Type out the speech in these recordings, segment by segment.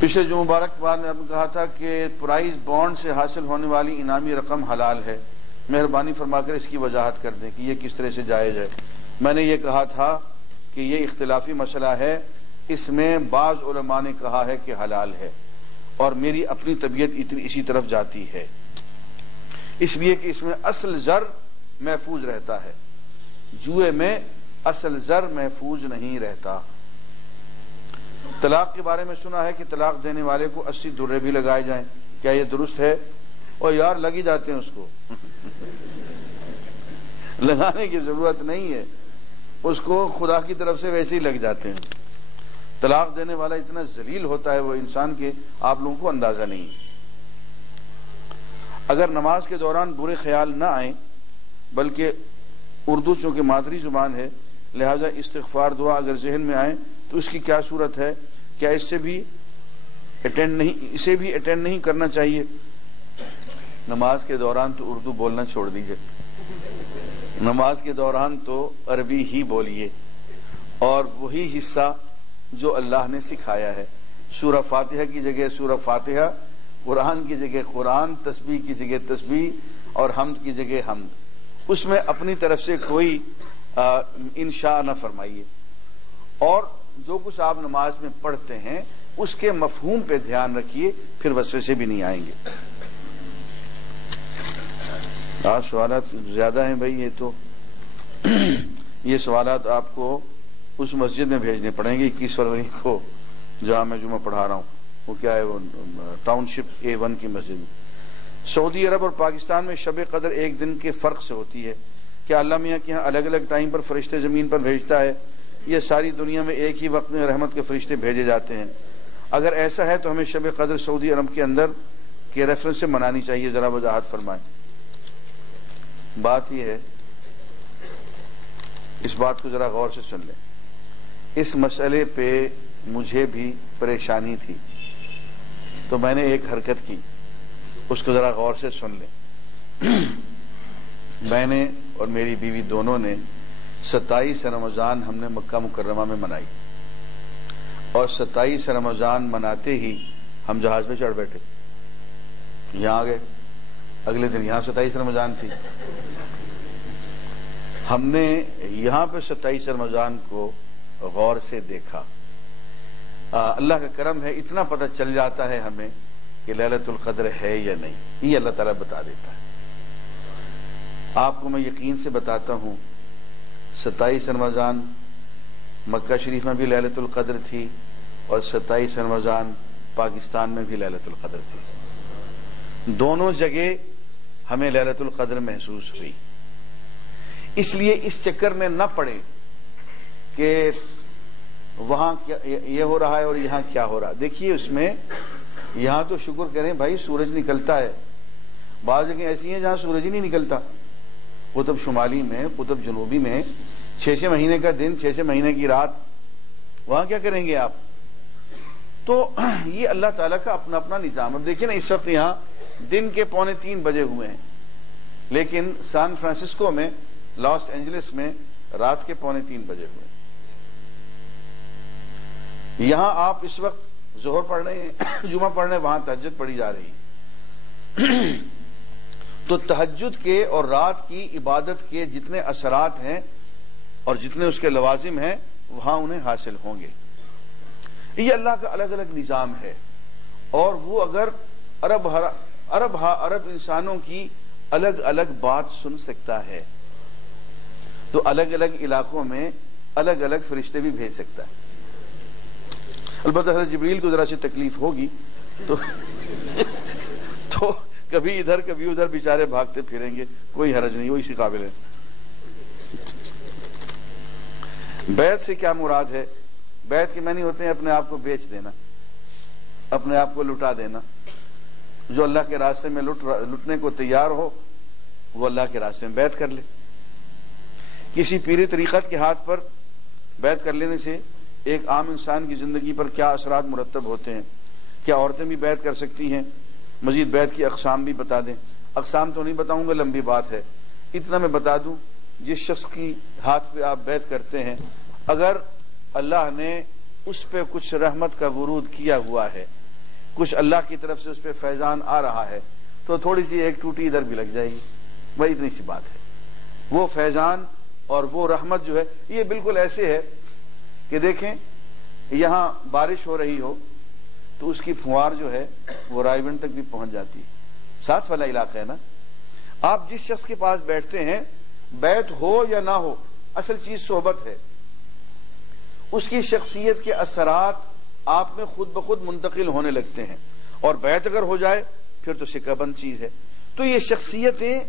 پچھلے جو مبارک بعد میں آپ نے کہا تھا کہ پرائز بانڈ سے حاصل ہونے والی انعامی رقم حلال ہے، مہربانی فرما کر اس کی وضاحت کر دیں کہ یہ کس طرح سے جائز ہے۔ میں نے یہ کہا تھا کہ یہ اختلافی مسئلہ ہے، اس میں بعض علماء نے کہا ہے کہ حلال ہے، اور میری اپنی طبیعت اسی طرف جاتی ہے، اس لیے کہ اس میں اصل زر محفوظ رہتا ہے، جوئے میں اصل زر محفوظ نہیں رہتا۔ طلاق کے بارے میں سنا ہے کہ طلاق دینے والے کو 80 درے بھی لگائے جائیں، کیا یہ درست ہے؟ اور یار لگ ہی جاتے ہیں اس کو لگانے کی ضرورت نہیں ہے، اس کو خدا کی طرف سے ویسے ہی لگ جاتے ہیں۔ طلاق دینے والا اتنا ذلیل ہوتا ہے وہ انسان کے آپ لوگوں کو اندازہ نہیں۔ اگر نماز کے دوران برے خیال نہ آئیں، بلکہ اردو چونکہ مادری زبان ہے لہذا استغفار دعا اگر ذہن میں آئیں تو اس کی کیا صورت ہے؟ کیا اسے بھی اٹینڈ نہیں کرنا چاہیے؟ نماز کے دوران تو اردو بولنا چھوڑ دیجئے، نماز کے دوران تو عربی ہی بولیے، اور وہی حصہ جو اللہ نے سکھایا ہے۔ سورہ فاتحہ کی جگہ سورہ فاتحہ، قرآن کی جگہ قرآن، تسبیح کی جگہ تسبیح، اور حمد کی جگہ حمد۔ اس میں اپنی طرف سے کوئی انشاء نہ فرمائیے، اور جو کچھ آپ نماز میں پڑھتے ہیں اس کے مفہوم پہ دھیان رکھیے، پھر وسوسے بھی نہیں آئیں گے۔ آج سوالات زیادہ ہیں بھائی، یہ تو یہ سوالات آپ کو اس مسجد میں بھیجنے پڑیں گے 21 فروری کو جہاں میں جمعہ پڑھا رہا ہوں، وہ کیا ہے، وہ ٹاؤن شپ A1 کی مسجد میں۔ سعودی عرب اور پاکستان میں شب قدر ایک دن کے فرق سے ہوتی ہے، کیا اللہ میاں کے یہاں الگ الگ ٹائم پر فرشتے زمین پر بھیجتا ہے؟ یہ ساری دنیا میں ایک ہی وقت میں رحمت کے فرشتے بھیجے جاتے ہیں؟ اگر ایسا ہے تو ہمیں شب قدر سعودی عرب کے اندر کے ریفرنس سے منانی چاہیے، ذرا وضاحت فرمائیں۔ بات یہ ہے، اس بات کو ذرا غور سے سن لیں، اس مسئلے پہ مجھے بھی پریشانی تھی تو میں نے ایک حرکت کی، اس کو ذرا غور سے سن لیں۔ میں نے اور میری بیوی دونوں نے 27 رمضان ہم نے مکہ مکرمہ میں منائی، اور 27 رمضان مناتے ہی ہم جہاز پہ چڑھ بیٹھے، یہاں آ گئے، اگلے دن یہاں 27 رمضان تھی۔ ہم نے یہاں پہ 27 رمضان کو غور سے دیکھا، اللہ کا کرم ہے اتنا پتہ چل جاتا ہے ہمیں کہ لیلۃ القدر ہے یا نہیں، یہ اللہ تعالیٰ بتا دیتا ہے۔ آپ کو میں یقین سے بتاتا ہوں 27 رمضان مکہ شریف میں بھی لیلۃ القدر تھی، اور 27 رمضان پاکستان میں بھی لیلۃ القدر تھی، دونوں جگہ ہمیں لیلۃ القدر محسوس ہوئی۔ اس لیے اس چکر میں نہ پڑے کہ وہاں یہ ہو رہا ہے اور یہاں کیا ہو رہا ہے۔ دیکھیے اس میں یہاں تو شکر کریں بھائی سورج نکلتا ہے، بعض جگہیں ایسی ہیں جہاں سورج ہی نہیں نکلتا، قطب شمالی میں، قطب جنوبی میں 6 مہینے کا دن، 6 مہینے کی رات، وہاں کیا کریں گے آپ؟ تو یہ اللہ تعالیٰ کا اپنا اپنا نظام ہے۔ دیکھیں نا اس وقت یہاں دن کے 2:45 بجے ہوئے ہیں، لیکن سان فرانسسکو میں، لاس اینجلس میں رات کے 2:45 بجے ہوئے ہیں۔ یہاں آپ اس وقت ظہر پڑھ رہے ہیں، جمعہ پڑھ رہے ہیں، وہاں تہجد پڑھی جا رہی ہے۔ تو تہجد کے اور رات کی عبادت کے جتنے اثرات ہیں اور جتنے اس کے لوازم ہیں وہاں انہیں حاصل ہوں گے۔ یہ اللہ کا الگ الگ نظام ہے، اور وہ اگر عرب انسانوں کی الگ الگ بات سن سکتا ہے تو الگ الگ علاقوں میں الگ الگ فرشتے بھی بھیج سکتا ہے۔ البتہ حضرت جبریل کو ذرا سی تکلیف ہوگی تو کبھی ادھر کبھی ادھر بیچارے بھاگتے پھریں گے، کوئی حرج نہیں، وہ اسی قابل ہے۔ بیعت سے کیا مراد ہے؟ بیعت کے معنی ہوتے ہیں اپنے آپ کو بیچ دینا، اپنے آپ کو لٹا دینا۔ جو اللہ کے راستے میں لٹنے کو تیار ہو وہ اللہ کے راستے میں بیعت کر لے۔ کسی پیر طریقت کے ہاتھ پر بیعت کر لینے سے ایک عام انسان کی زندگی پر کیا اثرات مرتب ہوتے ہیں؟ کیا عورتیں بھی بیعت کر سکتی ہیں؟ مزید بیعت کی اقسام بھی بتا دیں۔ اقسام تو نہیں بتاؤں گا، لمبی بات ہے، اتنا میں بتا دوں، جس شخص کی ہاتھ پہ آپ بیعت کرتے ہیں، اگر اللہ نے اس پہ کچھ رحمت کا ورود کیا ہوا ہے کچھ اللہ کی طرف سے اس پہ فیضان آ رہا ہے تو تھوڑی سی ایک ٹوٹی ادھر بھی لگ جائے گی، وہی اتنی سی بات ہے۔ وہ فیضان اور وہ رحمت جو ہے یہ بالکل ایسے ہے کہ دیکھیں یہاں بارش ہو رہی ہو تو اس کی پھوار جو ہے وہ رائے گنج تک بھی پہنچ جاتی ہے، ساتھ والا علاقہ ہے نا۔ آپ جس شخص کے پاس بیٹھتے ہیں، بیت ہو یا نہ ہو، اصل چیز صحبت ہے، اس کی شخصیت کے اثرات آپ میں خود بخود منتقل ہونے لگتے ہیں، اور بیت اگر ہو جائے پھر تو سکہ بند چیز ہے۔ تو یہ شخصیتیں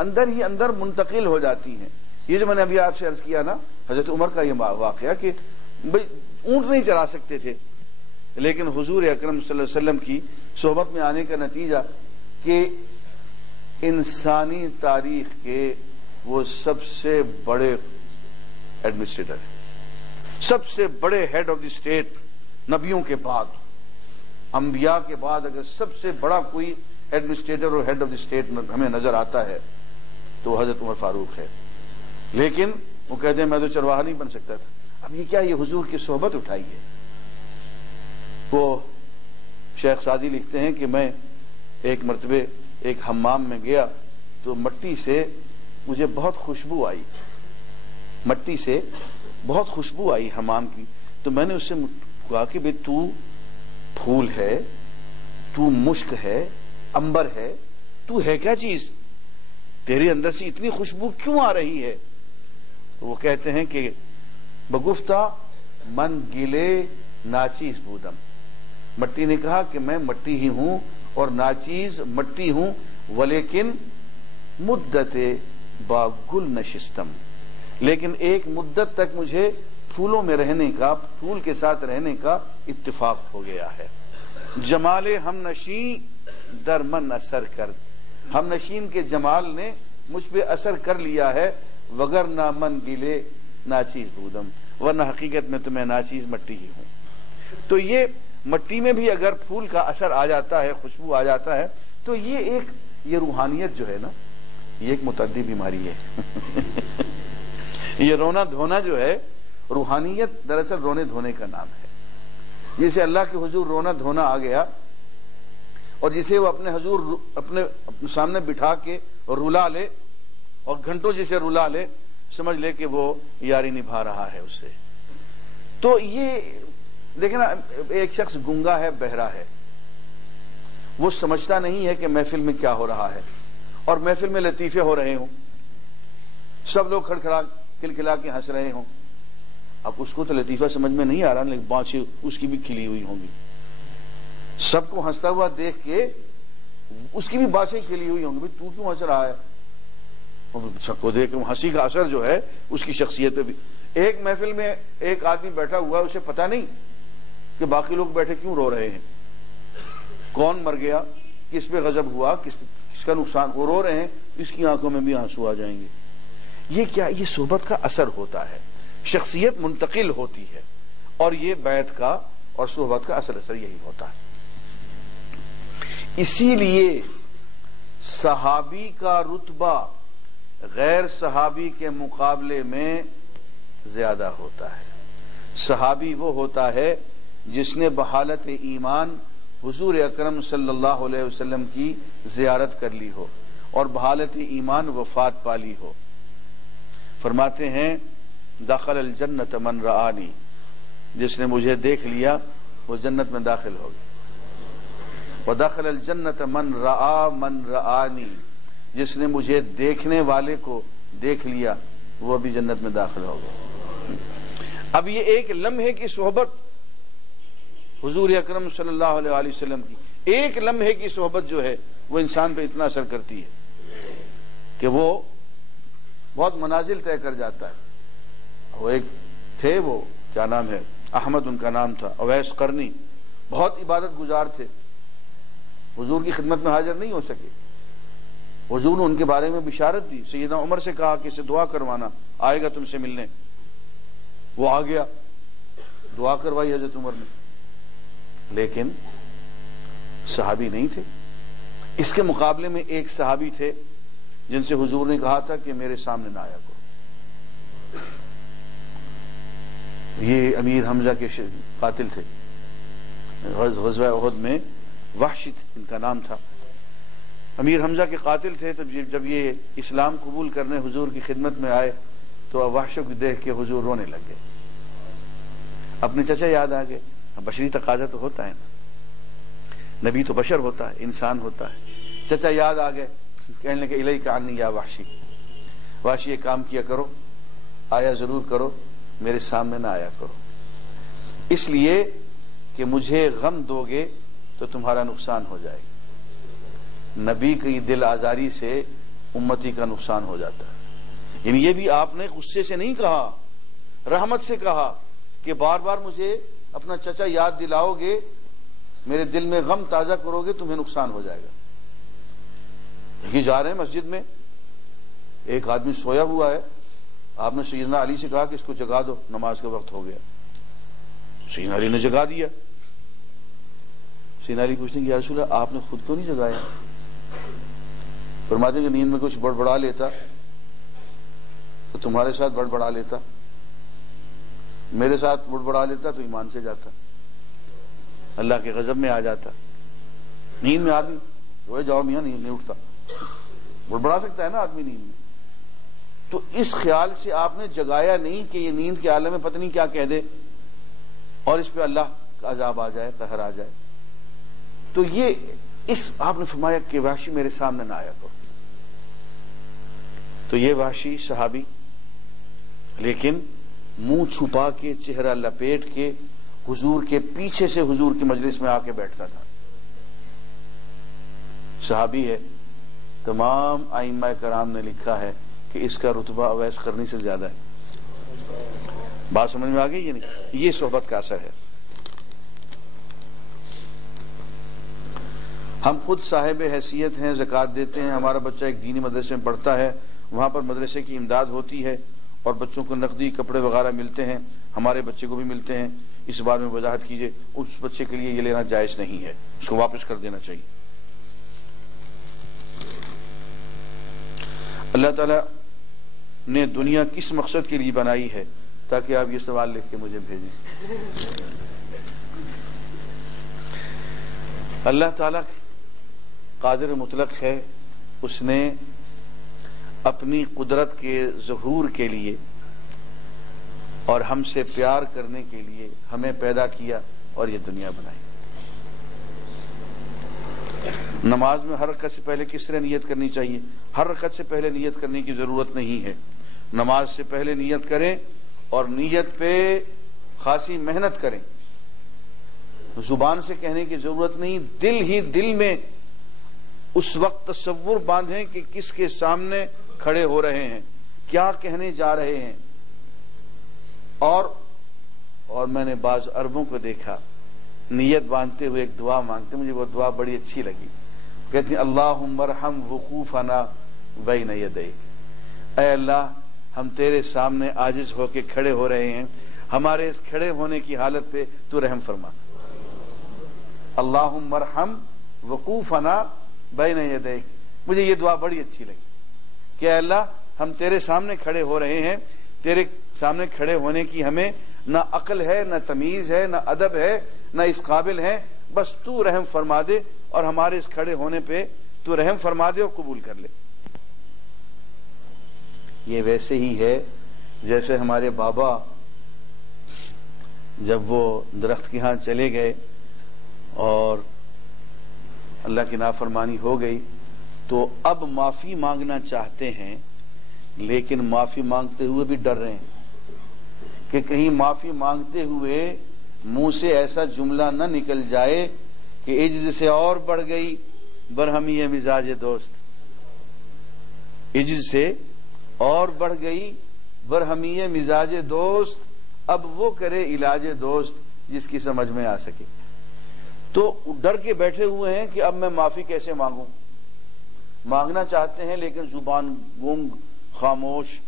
اندر ہی اندر منتقل ہو جاتی ہیں۔ یہ جو میں نے ابھی آپ سے عرض کیا نا حضرت عمر کا یہ واقعہ کہ بھئی اونٹ نہیں چلا سکتے تھے، لیکن حضور اکرم صلی اللہ علیہ وسلم کی صحبت میں آنے کا نتیجہ کہ انسانی تاریخ کے وہ سب سے بڑے ایڈمنسٹریٹر ہیں، سب سے بڑے ہیڈ آف دی اسٹیٹ، نبیوں کے بعد، انبیاء کے بعد اگر سب سے بڑا کوئی ایڈمنسٹریٹر اور ہیڈ آف دی اسٹیٹ ہمیں نظر آتا ہے تو حضرت عمر فاروق ہے۔ لیکن وہ کہتے ہیں میں تو چرواہا نہیں بن سکتا تھا۔ اب یہ کیا، یہ حضور کی صحبت اٹھائی ہے۔ وہ شیخ سعدی لکھتے ہیں کہ میں ایک مرتبہ ایک حمام میں گیا تو مٹی سے مجھے بہت خوشبو آئی، مٹی سے بہت خوشبو آئی حمام کی، تو میں نے اس سے کہا کہ بھئی تو پھول ہے، تو مشک ہے، عنبر ہے، تو ہے کیا چیز، تیرے اندر سے اتنی خوشبو کیوں آ رہی ہے؟ تو وہ کہتے ہیں کہ بگفتہ من گلے ناچیز بودم، مٹی نے کہا کہ میں مٹی ہی ہوں اور ناچیز مٹی ہوں، ولیکن مدت با گل نشستم، لیکن ایک مدت تک مجھے پھولوں میں رہنے کا، پھول کے ساتھ رہنے کا اتفاق ہو گیا ہے۔ جمال ہم نشین در من اثر کرد، ہم نشین کے جمال نے مجھ پہ اثر کر لیا ہے، وگر نہ من گلے ناچیز بودم، ورنہ حقیقت میں تو میں ناچیز مٹی ہی ہوں۔ تو یہ مٹی میں بھی اگر پھول کا اثر آ جاتا ہے، خوشبو آ جاتا ہے، تو یہ روحانیت جو ہے نا، یہ ایک متعدی بیماری ہے۔ یہ رونا دھونا جو ہے، روحانیت دراصل رونے دھونے کا نام ہے۔ جسے اللہ کے حضور رونا دھونا آ گیا اور جسے وہ اپنے حضور اپنے سامنے بٹھا کے رلا لے اور گھنٹوں جسے رلا لے، سمجھ لے کہ وہ یاری نبھا رہا ہے اس سے۔ تو یہ دیکھیں نا، ایک شخص گنگا ہے، بہرا ہے، وہ سمجھتا نہیں ہے کہ محفل میں کیا ہو رہا ہے، اور محفل میں لطیفے ہو رہے ہوں، سب لوگ کھڑکھڑا کھلکھلا کے ہنس رہے ہوں، اب اس کو تو لطیفہ سمجھ میں نہیں آ رہا، لیکن بانچیں اس کی بھی کھلی ہوئی ہوں گی، سب کو ہنستا ہوا دیکھ کے اس کی بھی بانچیں کھلی ہوئی ہوں گی، تو کیوں ہنس رہا ہے؟ سب کو دیکھ ہنسی کا اثر جو ہے اس کی شخصیت پہ بھی۔ ایک محفل میں ایک آدمی بیٹھا ہوا ہے، اسے پتہ نہیں کہ باقی لوگ بیٹھے کیوں رو رہے ہیں، کون مر گیا، کس پہ غضب ہوا، کس کا نقصان، وہ رو رہے ہیں، اس کی آنکھوں میں بھی آنسو آ جائیں گے۔ یہ کیا، یہ صحبت کا اثر ہوتا ہے، شخصیت منتقل ہوتی ہے، اور یہ بیعت کا اور صحبت کا اثر یہی ہوتا ہے۔ اسی لیے صحابی کا رتبہ غیر صحابی کے مقابلے میں زیادہ ہوتا ہے۔ صحابی وہ ہوتا ہے جس نے بحالت ایمان حضور اکرم صلی اللہ علیہ وسلم کی زیارت کر لی ہو اور بحالت ایمان وفات پالی ہو۔ فرماتے ہیں دخل الجنت من رآنی، جس نے مجھے دیکھ لیا وہ جنت میں داخل ہو گیا۔ ودخل الجنت من رآ من رآنی، جس نے مجھے دیکھنے والے کو دیکھ لیا وہ بھی جنت میں داخل ہو گیا۔ اب یہ ایک لمحے کی صحبت حضور اکرم صلی اللہ علیہ وسلم کی، ایک لمحے کی صحبت جو ہے وہ انسان پہ اتنا اثر کرتی ہے کہ وہ بہت منازل طے کر جاتا ہے۔ وہ ایک تھے، وہ کیا نام ہے، احمد ان کا نام تھا، اویس قرنی، بہت عبادت گزار تھے، حضور کی خدمت میں حاضر نہیں ہو سکے۔ حضور نے ان کے بارے میں بشارت دی، سیدنا عمر سے کہا کہ اسے دعا کروانا، آئے گا تم سے ملنے۔ وہ آ گیا، دعا کروائی حضرت عمر نے، لیکن صحابی نہیں تھے۔ اس کے مقابلے میں ایک صحابی تھے جن سے حضور نے کہا تھا کہ میرے سامنے نہ آیا کرو۔ یہ امیر حمزہ کے قاتل تھے، غزوہ احد میں وحشی ان کا نام تھا، امیر حمزہ کے قاتل تھے۔ تو جب یہ اسلام قبول کرنے حضور کی خدمت میں آئے تو وحشوں کو دیکھ کے حضور رونے لگ گئے، اپنے چچا یاد آ گئے۔ بشری تقاضا تو ہوتا ہے نا، نبی تو بشر ہوتا ہے، انسان ہوتا ہے۔ چچا یاد آ گئے، کہنے لگے الیک عنی یا وحشی، وحشی یہ کام کیا کرو، آیا ضرور کرو، میرے سامنے نہ آیا کرو، اس لیے کہ مجھے غم دو گے تو تمہارا نقصان ہو جائے گا۔ نبی کی دل آزاری سے امتی کا نقصان ہو جاتا ہے۔ یعنی یہ بھی آپ نے غصے سے نہیں کہا، رحمت سے کہا کہ بار بار مجھے اپنا چچا یاد دلاؤ گے، میرے دل میں غم تازہ کرو گے، تمہیں نقصان ہو جائے گا۔ یہ جا رہے ہیں مسجد میں، ایک آدمی سویا ہوا ہے، آپ نے سیدنا علی سے کہا کہ اس کو جگا دو، نماز کا وقت ہو گیا۔ سیدنا علی نے جگا دیا۔ سیدنا علی پوچھتے ہیں کہ یا رسول اللہ آپ نے خود کو نہیں جگایا؟ فرماتے ہیں کہ نیند میں کچھ بڑبڑا لیتا تو تمہارے ساتھ بڑبڑا لیتا، میرے ساتھ بڑبڑا لیتا تو ایمان سے جاتا، اللہ کے غضب میں آ جاتا۔ نیند میں آدمی روئے جاؤ میاں، نیند نہیں اٹھتا، بڑبڑا سکتا ہے نا آدمی نیند میں۔ تو اس خیال سے آپ نے جگایا نہیں کہ یہ نیند کے عالم میں پتہ نہیں کیا کہہ دے اور اس پہ اللہ کا عذاب آ جائے، قہر آ جائے۔ تو یہ اس آپ نے فرمایا کہ وحشی میرے سامنے نہ آیا کرو۔ تو یہ وحشی صحابی لیکن منہ چھپا کے، چہرہ لپیٹ کے حضور کے پیچھے سے حضور کی مجلس میں آ کے بیٹھتا تھا۔ صحابی ہے، تمام ائمہ کرام نے لکھا ہے کہ اس کا رتبہ اویس قرنی سے زیادہ ہے۔ بات سمجھ میں آ گئی؟ یہ صحبت کا اثر ہے۔ ہم خود صاحب حیثیت ہیں، زکوٰۃ دیتے ہیں، ہمارا بچہ ایک دینی مدرسے میں پڑھتا ہے، وہاں پر مدرسے کی امداد ہوتی ہے اور بچوں کو نقدی کپڑے وغیرہ ملتے ہیں، ہمارے بچے کو بھی ملتے ہیں، اس بارے میں وضاحت کیجئے۔ اس بچے کے لیے یہ لینا جائز نہیں ہے، اس کو واپس کر دینا چاہیے۔ اللہ تعالیٰ نے دنیا کس مقصد کے لیے بنائی ہے؟ تاکہ آپ یہ سوال لکھ کے مجھے بھیجیں۔ اللہ تعالیٰ قادر مطلق ہے، اس نے اپنی قدرت کے ظہور کے لیے اور ہم سے پیار کرنے کے لیے ہمیں پیدا کیا اور یہ دنیا بنائی۔ نماز میں ہر رکعت سے پہلے کس طرح نیت کرنی چاہیے؟ ہر رکعت سے پہلے نیت کرنے کی ضرورت نہیں ہے، نماز سے پہلے نیت کریں اور نیت پہ خاصی محنت کریں، زبان سے کہنے کی ضرورت نہیں، دل ہی دل میں اس وقت تصور باندھیں کہ کس کے سامنے کھڑے ہو رہے ہیں، کیا کہنے جا رہے ہیں۔ اور میں نے بعض عربوں کو دیکھا نیت باندھتے ہوئے ایک دعا مانگتے، مجھے وہ دعا بڑی اچھی لگی، کہتے ہیں اللہم ارحم وقوفنا بین یدیک، اے اللہ ہم تیرے سامنے عاجز ہو کے کھڑے ہو رہے ہیں، ہمارے اس کھڑے ہونے کی حالت پہ تو رحم فرما۔ اللہم ارحم وقوفنا بین یدیک، مجھے یہ دعا بڑی اچھی لگی کہ اے اللہ ہم تیرے سامنے کھڑے ہو رہے ہیں، تیرے سامنے کھڑے ہونے کی ہمیں نہ عقل ہے، نہ تمیز ہے، نہ ادب ہے، نہ اس قابل ہے، بس تو رحم فرما دے اور ہمارے اس کھڑے ہونے پہ تو رحم فرما دے اور قبول کر لے۔ یہ ویسے ہی ہے جیسے ہمارے بابا جب وہ درخت کے ہاں چلے گئے اور اللہ کی نافرمانی ہو گئی تو اب معافی مانگنا چاہتے ہیں، لیکن معافی مانگتے ہوئے بھی ڈر رہے ہیں کہ کہیں معافی مانگتے ہوئے منہ سے ایسا جملہ نہ نکل جائے کہ عجز سے اور بڑھ گئی برہمی مزاج دوست، عجز سے اور بڑھ گئی برہمی مزاج دوست، اب وہ کرے علاج دوست جس کی سمجھ میں آ سکے۔ تو ڈر کے بیٹھے ہوئے ہیں کہ اب میں معافی کیسے مانگوں، مانگنا چاہتے ہیں لیکن زبان گونگ خاموش۔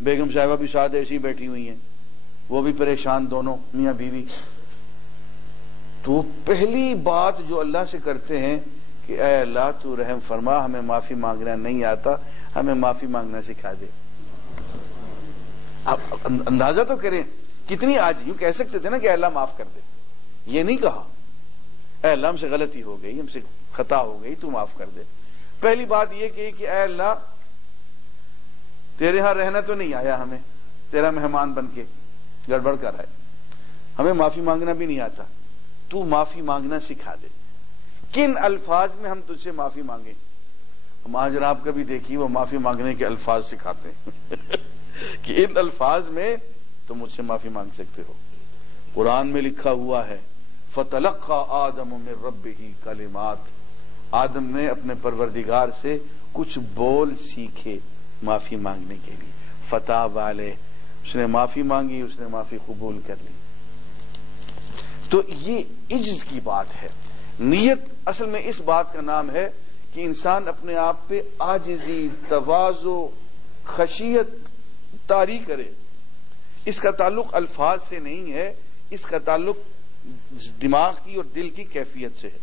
بیگم صاحبہ بھی ساتھ ایسی بیٹھی ہوئی ہیں، وہ بھی پریشان، دونوں میاں بیوی۔ تو پہلی بات جو اللہ سے کرتے ہیں کہ اے اللہ تو رحم فرما، ہمیں معافی مانگنا نہیں آتا، ہمیں معافی مانگنا سکھا دے۔ آپ اندازہ تو کریں کتنی، آج یوں کہہ سکتے تھے نا کہ اے اللہ معاف کر دے، یہ نہیں کہا، اے اللہ ہم سے غلطی ہو گئی، ہم سے خطا ہو گئی، تو معاف کر دے۔ پہلی بات یہ کہ اے اللہ تیرے ہاں رہنا تو نہیں آیا ہمیں، تیرا مہمان بن کے گڑبڑ کر آئے، ہمیں معافی مانگنا بھی نہیں آتا، تو معافی مانگنا سکھا دے۔ کن الفاظ میں ہم تجھ سے معافی مانگیں؟ ماں جناب کا بھی دیکھیے وہ معافی مانگنے کے الفاظ سکھاتے ہیں کہ ان الفاظ میں تم مجھ سے معافی مانگ سکتے ہو۔ قرآن میں لکھا ہوا ہے فَتَلَقَّى آدَمُ مِن رَبِّهِ کلمات، آدم نے اپنے پروردگار سے کچھ بول سیکھے معافی مانگنے کے لیے، فتاب علیہ، اس نے معافی مانگی، اس نے معافی قبول کر لی۔ تو یہ عجز کی بات ہے۔ نیت اصل میں اس بات کا نام ہے کہ انسان اپنے آپ پہ عاجزی، تواضع، خشیت طاری کرے۔ اس کا تعلق الفاظ سے نہیں ہے، اس کا تعلق دماغ کی اور دل کی کیفیت سے ہے۔